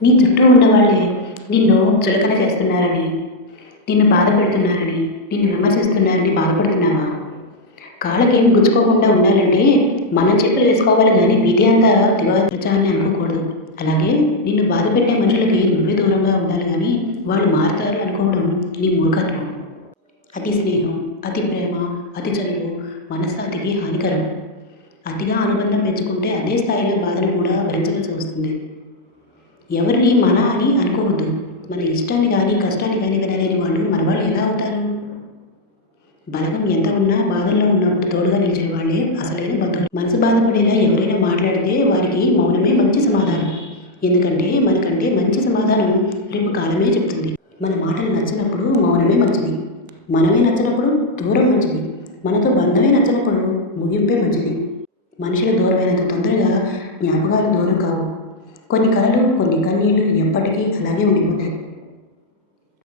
నీ చుట్టూ ఉన్నవాళ్ళే నిన్ను చులకన చేస్తున్నారని, నిన్ను బాధ పెడుతున్నారని, నిన్ను విమర్శిస్తున్నారని బాధపడుతున్నావా? కాళ్ళకేమి గుచ్చుకోకుండా ఉండాలంటే మనం చెప్పులు వేసుకోవాలి కానీ విధి అంతా దిగవచ్చాలని అనుకోకూడదు. అలాగే నిన్ను బాధ పెట్టే మనుషులకి నువ్వే దూరంగా ఉండాలి కానీ వాళ్ళు మారుతారు అనుకోవడం నీ మూర్ఖత్వం. అతి స్నేహం, అతి ప్రేమ, అతి చదువు మనశ్శాంతికి హానికరం. అతిగా అనుబంధం పెంచుకుంటే అదే స్థాయిలో బాధను కూడా భరించవలసి వస్తుంది. ఎవరిని మన అని అనుకోవద్దు. మన ఇష్టాన్ని కానీ కష్టాన్ని కానీ వినలేని వాళ్ళు మన వాళ్ళు ఎలా అవుతారు? బలగం ఎంత ఉన్నా బాధల్లో ఉన్నప్పుడు తోడుగా నిలిచిన వాళ్ళే అసలైన బంధువులు. మనసు బాధపడేలా ఎవరైనా మాట్లాడితే వారికి మౌనమే మంచి సమాధానం. ఎందుకంటే మనకంటే మంచి సమాధానం రేపు కాలమే చెప్తుంది. మన మాటలు నచ్చినప్పుడు మౌనమే మంచిది, మనమే నచ్చినప్పుడు దూరం మంచిది, మనతో బంధమే నచ్చినప్పుడు ముగింపే మంచిది. మనుషులు దూరమైనంత తొందరగా జ్ఞాపకాలు దూరం కావు. కొన్ని కలలు, కొన్ని కన్నీళ్లు ఎప్పటికీ అలాగే ఉండిపోతాయి.